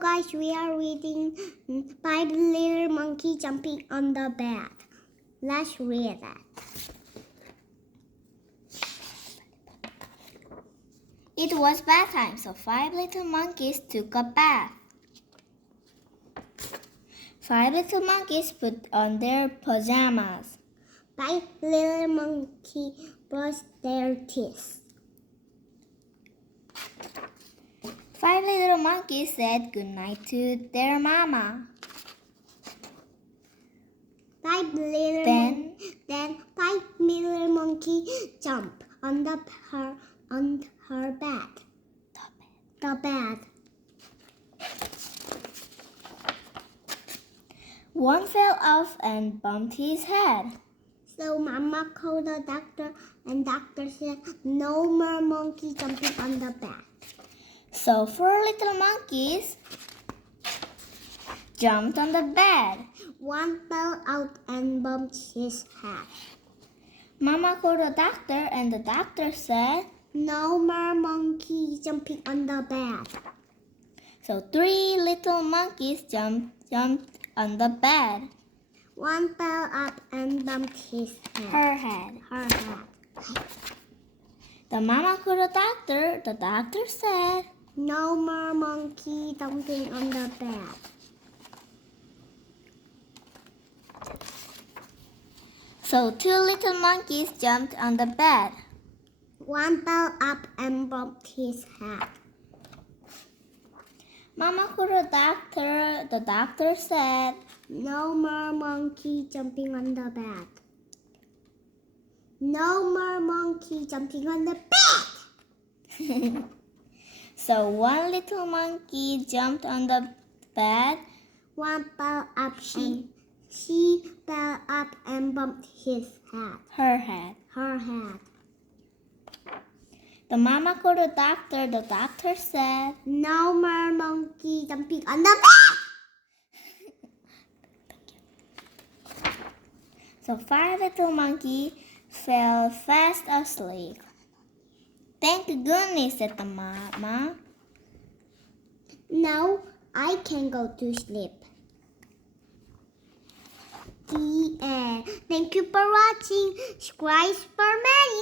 guys, we are reading Five Little Monkey Jumping on the Bed. Let's read that. It was bath time, so 5 little monkeys took a bath. 5 little monkeys put on their pajamas. 5 little monkeys brushed their teeth. 5 little monkeys said goodnight to their mama. Then 5 little monkeys jumped on her bed. The bed. One fell off and bumped his head. So Mama called the doctor, and doctor said, "No more monkey jumping on the bed." So 4 little monkeys jumped on the bed. One fell out and bumped his head. Mama called the doctor, and the doctor said, "No more monkey jumping on the bed." So 3 little monkeys jumped on the bed. One fell up and bumped his head. Her head. The mama called the doctor. The doctor said, "No more monkey jumping on the bed." So 2 little monkeys jumped on the bed. One fell up and bumped his head. Mama called the doctor. The doctor said, "No more monkey jumping on the bed." No more monkey jumping on the bed. So 1 little monkey jumped on the bed. One fell up and she fell up and bumped his head. Her head. The mama called the doctor. The doctor said, "No more monkey jumping on the bed." So 5 little monkeys fell fast asleep. Thank goodness, said the mama. Now I can go to sleep. The end. Thank you for watching. Subscribe for many.